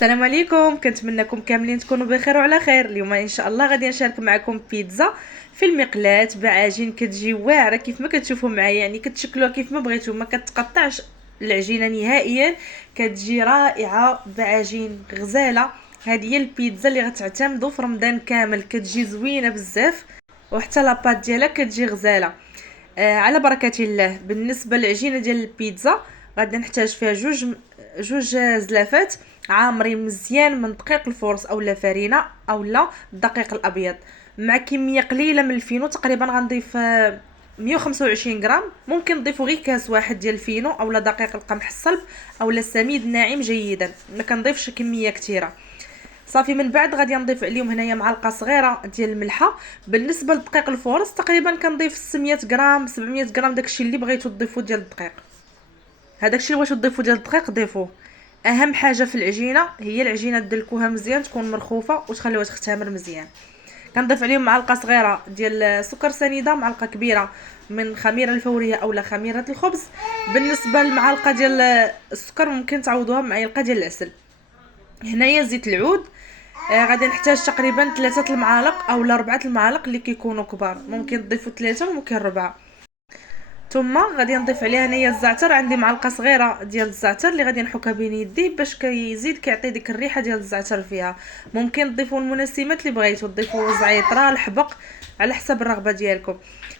السلام عليكم، كنتمنىكم كاملين تكونوا بخير وعلى خير. اليوم ان شاء الله غادي نشارك معكم بيتزا في المقلاة بعجين كتجي واعره كيف ما كتشوفوا معايا، يعني كتشكلوها كيف ما بغيتو، ما كتقطعش العجينه نهائيا، كتجي رائعه بعجين غزاله. هذه هي البيتزا اللي غتعتمدوا في رمضان كامل، كتجي زوينه بزاف وحتى لاباط ديالها كتجي غزاله. على بركه الله. بالنسبه للعجينه ديال البيتزا غادي نحتاج فيها جوج زلافات عامرين مزيان من دقيق الفورس اولا فرينه اولا الدقيق الابيض، مع كميه قليله من الفينو. تقريبا غنضيف 125 غرام. ممكن نضيفوا غير كاس واحد ديال الفينو اولا دقيق القمح الصلب اولا سميد ناعم جيدا، ما كنضيفش كميه كثيره. صافي، من بعد غادي نضيف عليهم هنايا معلقه صغيره ديال الملحه. بالنسبه لدقيق الفورس تقريبا كنضيف 600 غرام 700 غرام، داكشي اللي بغيتو تضيفوا ديال الدقيق. هداكشي اللي بغيتو تضيفوا ديال الدقيق ضيفوه. اهم حاجه في العجينه هي العجينه تدلكوها مزيان، تكون مرخوفه وتخليوها تختمر مزيان. كنضيف عليهم معلقه صغيره ديال سكر سنيده، معلقه كبيره من خميره الفوريه اولا خميره الخبز. بالنسبه للمعلقه ديال السكر ممكن تعوضوها بمعلقه ديال العسل. هنايا زيت العود، غادي نحتاج تقريبا 3 المعالق اولا 4 المعالق اللي كيكونوا كبار، ممكن تضيفوا 3 وممكن 4. ثم غادي نضيف عليها هنايا الزعتر، عندي معلقه صغيره ديال الزعتر اللي غادي نحكها بين يدي باش كيزيد كيعطي ديك الريحه ديال الزعتر فيها. ممكن تضيفوا المنسمات اللي بغيتوا، تضيفوا زعيطره الحبق على حسب الرغبه ديالكم.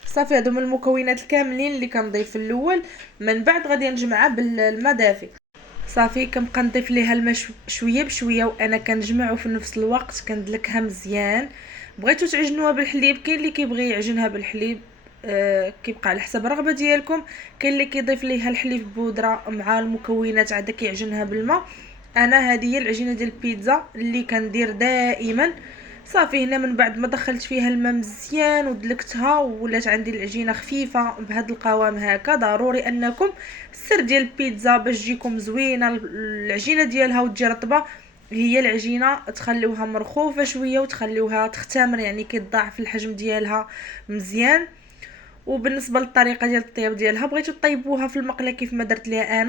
صافي، هادو من المكونات الكاملين اللي كنضيف في الاول. من بعد غادي نجمعها بالماء دافي. صافي، كنبقى نضيف ليها الماء شويه بشويه وانا كنجمعو في نفس الوقت كندلكها مزيان. بغيتو تعجنوها بالحليب، كاين اللي كيبغي يعجنها بالحليب، كيبقى على حسب الرغبه ديالكم. كاين اللي كيضيف ليها الحليب بودره مع المكونات عاد كيعجنها بالماء. انا هذه هي العجينه ديال البيتزا اللي كندير دائما. صافي، هنا من بعد ما دخلت فيها الماء مزيان ودلكتها ولات عندي العجينه خفيفه بهذا القوام هكا. ضروري انكم السر ديال البيتزا باش تجيكم زوينه العجينه ديالها وتجي رطبه هي العجينه تخليوها مرخوفه شويه وتخليوها تختمر، يعني كيتضاعف الحجم ديالها مزيان. وبالنسبه للطريقه ديال الطياب ديالها، بغيتو طيبوها في المقله كيف ما درت ليها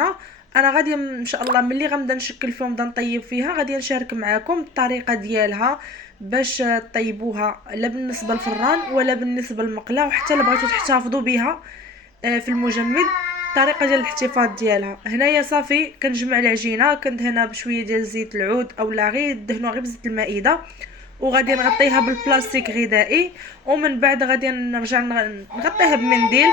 انا غادي ان شاء الله ملي غنبدا نشكل فيهم نبدا نطيب فيها، غادي نشارك معكم الطريقه ديالها باش طيبوها، لا بالنسبه للفران ولا بالنسبه للمقله، وحتى لا بغيتو تحتفظوا بها في المجمد الطريقه ديال الاحتفاظ ديالها. هنايا صافي كنجمع العجينه، كندهنها بشويه ديال زيت العود اولا غير دهنوها غير بزيت المائده، وغادي نغطيها بالبلاستيك غذائي. ومن بعد غادي نرجع نغطيها بمنديل،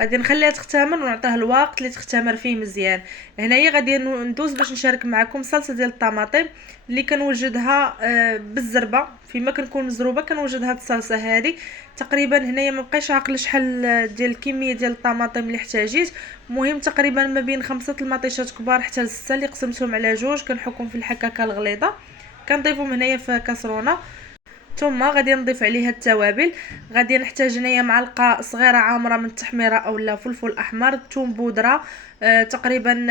غادي نخليها تختمر ونعطيها الوقت اللي تختمر فيه مزيان. هنايا غادي ندوز باش نشارك معكم صلصه ديال الطماطم اللي كنوجدها بالزربه. فيما كنكون مزروبه كنوجد هاد الصلصه هذه. تقريبا هنايا ما بقيتش عاقل شحال ديال الكميه ديال الطماطم اللي احتاجيت. مهم تقريبا ما بين 5 المطيشات كبار حتى ل6 اللي قسمتهم على جوج، كنحكم في الحكاكه الغليظه. كنضيفهم هنايا في كاسرونه. ثم غادي نضيف عليها التوابل. غادي نحتاج هنايا معلقه صغيره عامره من التحميره اولا فلفل احمر، ثوم بودره تقريبا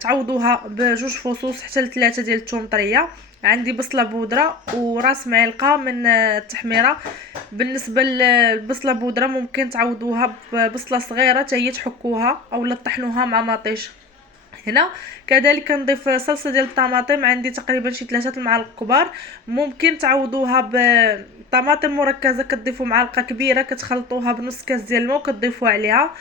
تعوضوها بجوج فصوص حتى ل3 ديال الثوم طريه. عندي بصله بودره وراس معلقه من التحميره. بالنسبه للبصله بودره ممكن تعوضوها ببصله صغيره حتى هي تحكوها اولا طحنوها مع مطيش. هنا كذلك نضيف صلصه ديال الطماطم، عندي تقريبا شي 3 المعالق كبار. ممكن تعوضوها بطماطم مركزه، كتضيفوا معلقه كبيره كتخلطوها بنص كاس ديال الماء وكتضيفوا عليها.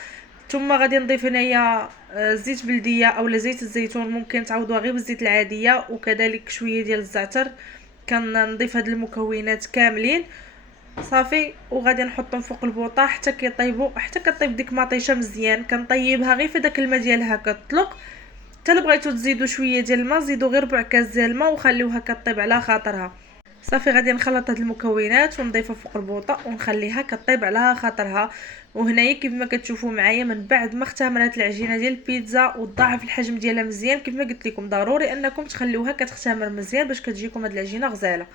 ثم غادي نضيف هنايا زيت بلديه اولا زيت الزيتون، ممكن تعوضوها غير بالزيت العاديه، وكذلك شويه ديال الزعتر. كنضيف هاد المكونات كاملين. صافي، وغادي نحطهم فوق البوطه حتى كيطيبوا، حتى كطيب ديك مطيشه مزيان. كنطيبها غير في داك الماء ديالها كتطلق. حتى لو بغيتو تزيدوا شويه ديال الماء زيدوا غير ربع كاس ديال الماء وخليوها كطيب على خاطرها. صافي، غادي نخلط هاد المكونات ونضيفها فوق البوطه ونخليها كطيب على خاطرها. وهنايا كيف ما كتشوفوا معايا من بعد ما اختمرت العجينه ديال البيتزا وضاعف الحجم ديالها مزيان، كيف ما قلت لكم ضروري انكم تخليوها كتختمر مزيان باش كتجيكم هاد العجينه غزاله.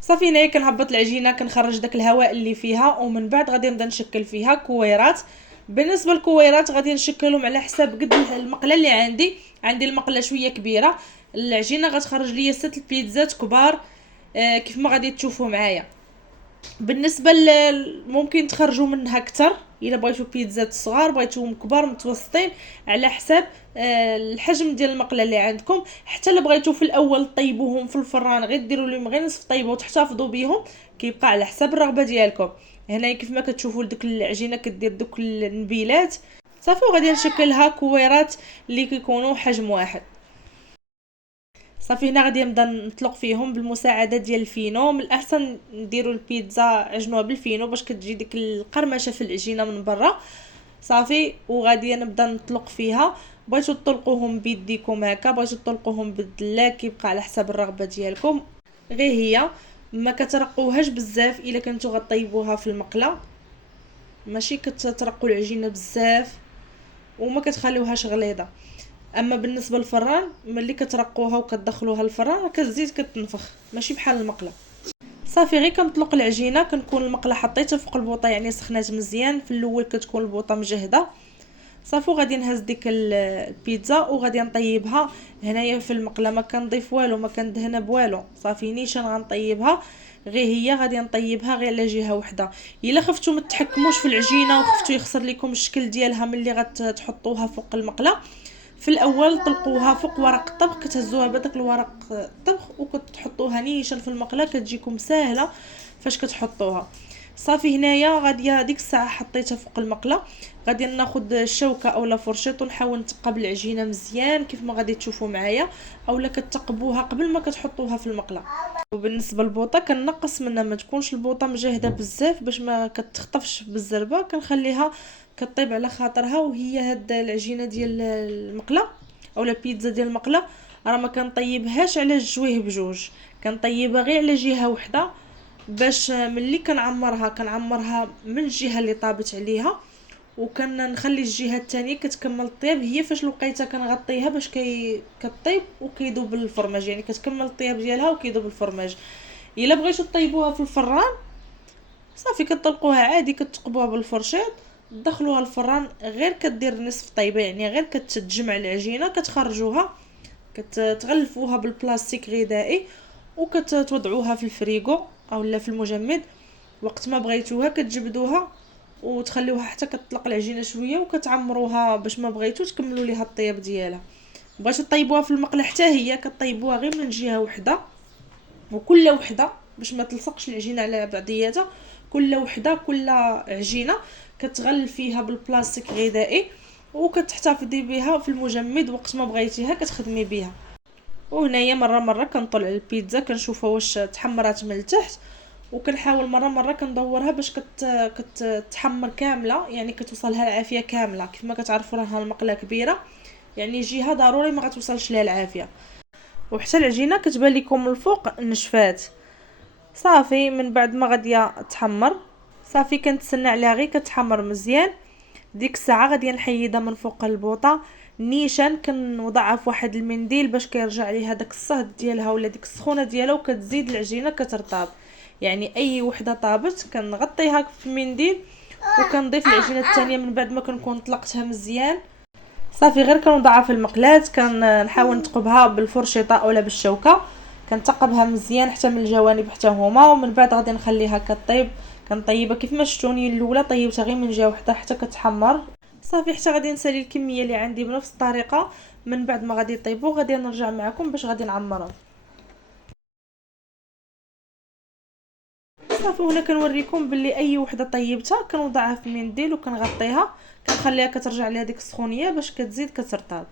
صافي، هنايا كنهبط العجينه كنخرج داك الهواء اللي فيها، ومن بعد غادي نبدا نشكل فيها كويرات. بالنسبه للكويرات غادي نشكلهم على حساب قد المقله اللي عندي المقله شويه كبيره. العجينه غتخرج ليا 6 البيتزات كبار كيف ما غادي تشوفوا معايا. بالنسبه ممكن تخرجوا منها اكثر الا بغيتوا بيتزات صغار، بغيتوهم كبار متوسطين، على حساب الحجم ديال المقله اللي عندكم. حتى الا بغيتوا في الاول طيبوهم في الفران غير ديروا لهم غير نصف طيبه وتحتفظوا بهم، كيبقى على حساب الرغبه ديالكم. هنا كيف ما كتشوفوا دوك العجينه كدير دوك النبيلات صافي، وغادي نشكلها كويرات اللي كيكونوا حجم واحد. صافي هنا غادي نبدا نطلق فيهم بالمساعده ديال الفينو. من الاحسن نديروا البيتزا عجنوها بالفينو باش كتجي ديك القرمشه في العجينه من برا. صافي وغادي نبدا نطلق فيها. بغيتو تطلقوهم بيديكم هكا، بغيتو تطلقوهم بالدلاك، كيبقى على حساب الرغبه ديالكم. غير هي ما كترقوهاش بزاف الا كنتو غطيبوها في المقله، ماشي كترقوا العجينه بزاف وما كتخليوهاش غليظه. اما بالنسبه للفران ملي كترقوها وكتدخلوها للفران كتزيد كتنفخ ماشي بحال المقله. صافي غير كنطلق العجينه، كنكون المقله حطيتها فوق البوطه يعني سخنات مزيان. في الاول كتكون البوطه مجهده. صافي غادي نهز ديك البيتزا وغادي نطيبها. هنايا في المقله ما كنضيف والو، ما كندهنها بوالو، صافي نيشان غنطيبها. غير هي غادي نطيبها غير على جهه وحده. الا خفتوا ما تحكموش في العجينه وخفتوا يخسر لكم الشكل ديالها ملي غتحطوها فوق المقله، في الاول طلقوها فوق ورق الطبخ، كتهزوها بهذاك الورق الطبخ وكتحطوها نيشان في المقله، كتجيكم ساهله فاش كتحطوها. صافي هنايا غادي ديك الساعه حطيتها فوق المقله، غادي ناخذ الشوكه اولا فرشيط ونحاول نتقب العجينه مزيان كيف ما غادي تشوفوا معايا، اولا كتقبوها قبل ما كتحطوها في المقله. وبالنسبه للبوطه كنقص منها، ما تكونش البوطه مجهده بزاف باش ما كتخطفش بالزربه، كنخليها كطيب على خاطرها. وهي هاد العجينه ديال المقله اولا البيتزا ديال المقله راه ما كنطيبهاش على الجويه بجوج، كنطيبها غير على جهه وحده باش ملي كنعمرها من الجهه اللي طابت عليها، وكنخلي الجهه الثانيه كتكمل الطياب. هي فاش لقيتها كنغطيها باش كطيب وكيذوب الفرماج، يعني كتكمل الطياب ديالها وكيذوب الفرماج. الا بغيتو طيبوها في الفران صافي كتطلقوها عادي، كتقبوها بالفرشيط تدخلوها الفران غير كدير نصف طيبه، يعني غير كتجمع العجينه كتخرجوها، كتغلفوها بالبلاستيك غذائي وكتوضعوها في الفريغو اولا في المجمد. وقت ما بغيتوها كتجبدوها وتخليوها حتى كتطلق العجينه شويه وكتعمروها باش ما بغيتو تكملوا ليها الطياب ديالها. بغيتو طيبوها في المقله حتى هي كطيبوها غير من جهه وحده، وكل وحده باش ما تلصقش العجينه على بعضياتها. كل وحده كل عجينه كتغلفيها بالبلاستيك غذائي وكتحتفظي بها في المجمد، وقت ما بغيتيها كتخدمي بها. وهنايا مره كنطلع البيتزا كنشوفها واش تحمرات من التحت، وكنحاول مره كندورها باش كتحمر كامله، يعني كتوصلها العافيه كامله. كيف ما كتعرفوا راها المقله كبيره يعني جهه ضروري ما غتوصلش ليها العافيه، وحتى العجينه كتبان لكم الفوق نشفات. صافي من بعد ما غادي تحمر صافي كنتسنى عليها غير كتحمر مزيان. ديك الساعه غادي نحيدها من فوق البوطه نيشان، كنوضعها في واحد المنديل باش كيرجع ليها داك الصهد ديالها ولا ديك السخونه ديالها، وكتزيد العجينه كترطاب. يعني اي وحده طابت كنغطيها في المنديل وكنضيف العجينه الثانيه من بعد ما كنكون طلقتها مزيان. صافي غير كنوضعها في المقلاه، كنحاول نتقبها بالفرشيطه اولا بالشوكه، كنتقبها مزيان حتى من الجوانب حتى هما، ومن بعد غادي نخليها كطيب. كنطيبها كيف ما شفتوني الاولى طيبتها غير من جهه وحده حتى كتحمر. صافي حتى غادي نسالي الكميه اللي عندي بنفس الطريقه. من بعد ما غادي يطيبوا غادي نرجع معكم باش غادي نعمرهم. صافي هنا كنوريكم باللي اي وحده طيبتها كنوضعها في منديل وكنغطيها، كنخليها كترجع لها ديك السخونيه باش كتزيد كترطاب.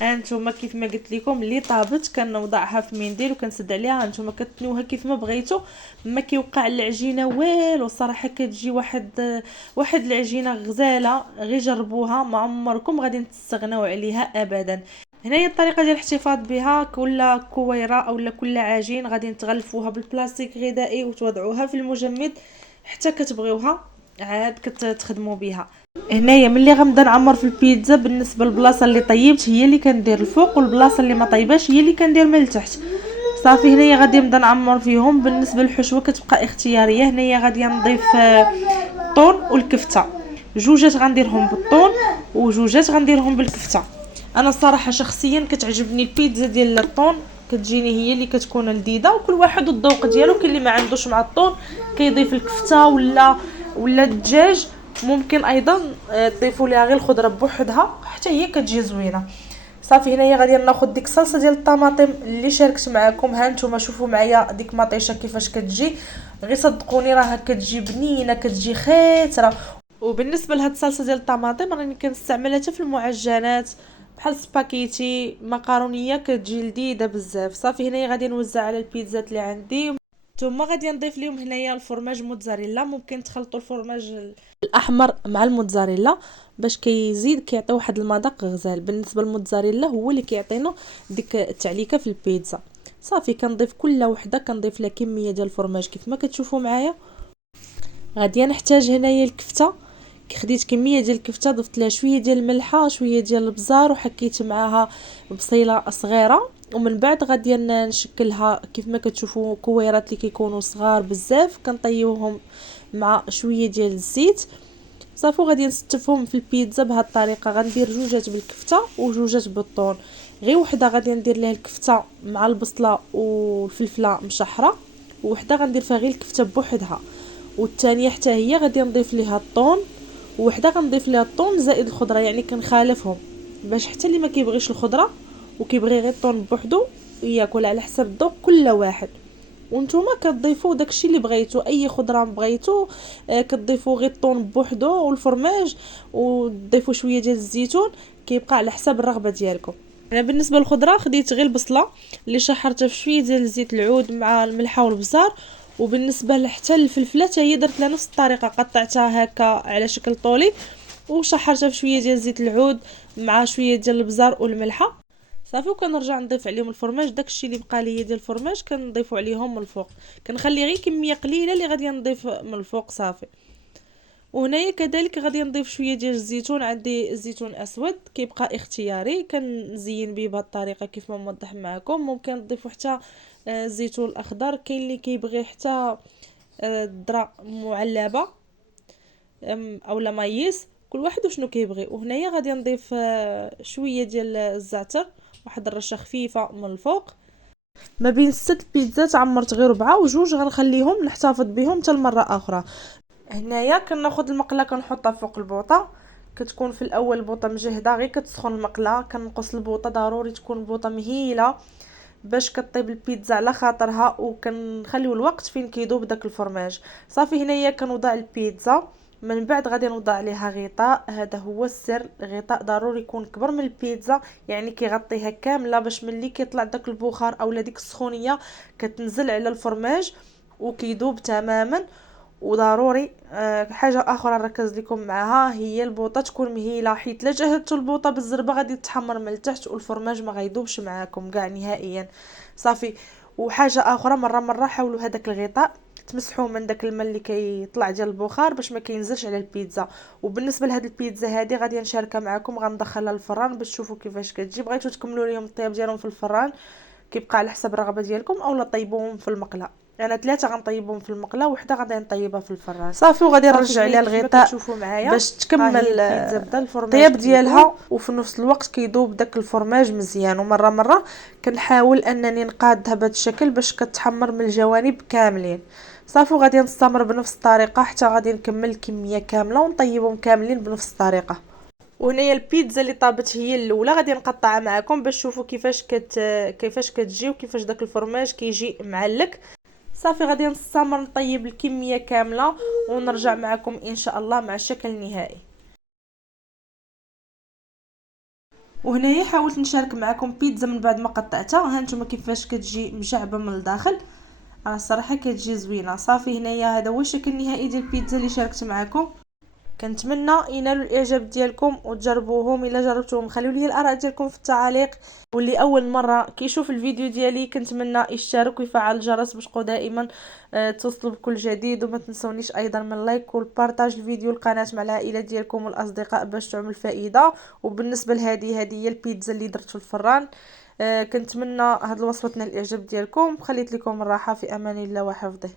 هانتوما كيف ما قلت لكم اللي طابت كنوضعها في منديل وكنسد عليها. هانتوما كتنوها كيف ما بغيتو، ما كيوقع العجينه والو صراحه، كتجي واحد العجينه غزاله. غير جربوها ما عمركم غادي تستغناو عليها ابدا. هنايا الطريقه ديال الاحتفاظ بها، كل كويره اولا كل عجين غادي تغلفوها بالبلاستيك غذائي وتوضعوها في المجمد حتى كتبغيوها عاد كتخدموا بها. هنايا ملي غنبدا نعمر في البيتزا، بالنسبه للبلاصه اللي طيبت هي اللي كندير الفوق، والبلاصه اللي ما طيباش هي اللي كندير من التحت. صافي هنايا غادي نبدا نعمر فيهم. بالنسبه للحشوه كتبقى اختياريه. هنايا غادي نضيف الطون والكفته، جوجات غنديرهم بالطون وجوجات غنديرهم بالكفته. انا الصراحه شخصيا كتعجبني البيتزا ديال الطون كتجيني هي اللي كتكون لذيذه، وكل واحد الذوق ديالو. كاين اللي ما عندوش مع الطون كيضيف الكفته ولا الدجاج، ممكن ايضا تضيفوا ليها غير الخضره بوحدها حتى هي كتجي زوينه. صافي هنايا غادي ناخذ ديك الصلصه ديال الطماطم اللي شاركت معكم. ها نتوما شوفوا معايا ديك مطيشه كيفاش كتجي، غير صدقوني راه كتجي بنينه، كتجي خيتره. وبالنسبه لهاد الصلصه ديال الطماطم راني كنستعملها حتى في المعجنات بحال سباكيتي مقارونيه، كتجي لذيذه بزاف. صافي هنايا غادي نوزع على البيتزات اللي عندي، ثم غادي نضيف لهم هنايا الفرماج موتزاريلا. ممكن تخلطوا الفرماج الاحمر مع الموتزاريلا باش كيزيد كيعطي واحد المذاق غزال. بالنسبه للموتزاريلا هو اللي كيعطينا ديك التعليكه في البيتزا. صافي كنضيف كل وحده كنضيف لها كميه ديال الفرماج كيف ما كتشوفوا معايا. غادي نحتاج هنايا الكفته، خديت كميه ديال الكفته، ضفت لها شويه ديال الملحه شويه ديال البزار وحكيت معاها بصيله صغيره. ومن بعد غادي نشكلها كيف ما كتشوفوا كويرات اللي كيكونوا صغار بزاف، كنطيبوهم مع شويه ديال الزيت. صافي غادي نستفهم في البيتزا بهذه الطريقه. غندير جوجات بالكفته وجوجات بالطون، غير وحده غادي ندير لها الكفته مع البصله والفلفله مشحره، وحده غندير فيها غير الكفته بوحدها، والثانيه حتى هي غادي نضيف ليها الطون، وحده غنضيف ليها الطون زائد الخضره. يعني كنخالفهم باش حتى اللي ما كيبغيش الخضره وكيبغي غير الطون بوحدو ياكل على حسب الذوق كل واحد. وانتوما كتضيفوا داكشي اللي بغيتو، اي خضره بغيتو كتضيفوا غير الطون بوحدو والفرماج، وتضيفوا شويه ديال الزيتون، كيبقى على حسب الرغبه ديالكم. انا بالنسبه للخضره خديت غير البصله اللي شحرتها في شويه ديال زيت العود مع الملحه والبزار. وبالنسبه حتى الفلفله حتى هي درت لها نفس الطريقه، قطعتها هكا على شكل طولي وشحرتها في شويه ديال زيت العود مع شويه ديال البزار والملحه. صافي وكنرجع نضيف عليهم الفرماج، داكشي اللي بقى ليا ديال الفرماج كنضيفوا عليهم من الفوق، كنخلي غير كميه قليله اللي غادي نضيف من الفوق. صافي وهنايا كذلك غادي نضيف شويه ديال الزيتون، عندي زيتون اسود كيبقى اختياري، كنزين به بهذه الطريقه كيف ما موضح معكم. ممكن تضيفوا حتى الزيتون الاخضر، كاين اللي كيبغي حتى الذره معلبه اولا مايس، كل واحد وشنو كيبغي. وهنايا غادي نضيف شويه ديال الزعتر، واحد الرشه خفيفه من الفوق. ما بين 6 بيتزات عمرت غير 4 وجوج غنخليهم نحتفظ بهم حتى المره اخرى. هنايا كناخذ المقله كنحطها فوق البوطه، كتكون في الاول البوطه مجهده غير كتسخن المقله، كنقص البوطه ضروري تكون البوطه مهيله باش كطيب البيتزا على خاطرها، وكنخليو الوقت فين كيذوب داك الفرماج. صافي هنايا كنوضع البيتزا، من بعد غادي نوضع عليها غطاء. هذا هو السر، غطاء ضروري يكون كبر من البيتزا يعني كيغطيها كامله باش ملي كيطلع داك البخار اولا ديك السخونيه كتنزل على الفرماج وكيذوب تماما. وضروري حاجه اخرى نركز لكم معها هي البوطه تكون مهيله، حيت لا جهدتوا البوطه بالزربه غادي تحمر من التحت والفرماج ما غيذوبش معاكم كاع نهائيا. صافي وحاجه اخرى مره حاولوا هذاك الغطاء تمسحوه من داك الماء اللي كيطلع ديال البخار باش ما كينزلش على البيتزا. وبالنسبه لهاد البيتزا هذه غادي نشاركها معكم، غندخلها للفران باش تشوفوا كيفاش كتجي. بغيتو تكملوا ليهم الطياب ديالهم في الفران كيبقى على حسب الرغبه ديالكم، اولا طيبوهم في المقله. انا 3 غنطيبهم في المقله، وحده غادي نطيبها في الفران. صافي وغادي نرجع عليها الغطاء باش تكمل الطياب ديالها، وفي نفس الوقت كيذوب داك الفرماج مزيان. ومره كنحاول انني نقادها بهذا الشكل باش كتحمر من الجوانب كاملين. صافي وغادي نستمر بنفس الطريقه حتى غادي نكمل الكميه كامله ونطيبهم كاملين بنفس الطريقه. وهنايا البيتزا اللي طابت هي الاولى غادي نقطعها معكم باش تشوفوا كيفاش كتجي وكيفاش داك الفرماج كيجي معلك. صافي غادي نستمر نطيب الكميه كامله ونرجع معكم ان شاء الله مع الشكل النهائي. وهنايا حاولت نشارك معكم بيتزا من بعد ما قطعتها، ها نتوما كيفاش كتجي مشعبه من الداخل، الصراحه كتجي زوينه. صافي هنايا هذا هو الشكل النهائي ديال البيتزا اللي شاركت معكم. كنتمنى ينالوا الاعجاب ديالكم وتجربوهم. الا جربتوهم خليوا لي الاراء ديالكم في التعاليق. واللي اول مره كيشوف الفيديو ديالي كنتمنى يشترك ويفعل الجرس باش تبقوا دائما توصلوا بكل جديد. وما تنسونيش ايضا من لايك والبارطاج الفيديو القناه مع العائله ديالكم والاصدقاء باش تعمل فائده. وبالنسبه لهذه هي البيتزا اللي درت في الفران. كنتمنى هاد الوصفه تنال الاعجاب ديالكم. خليت لكم الراحه في امان الله وحفظه.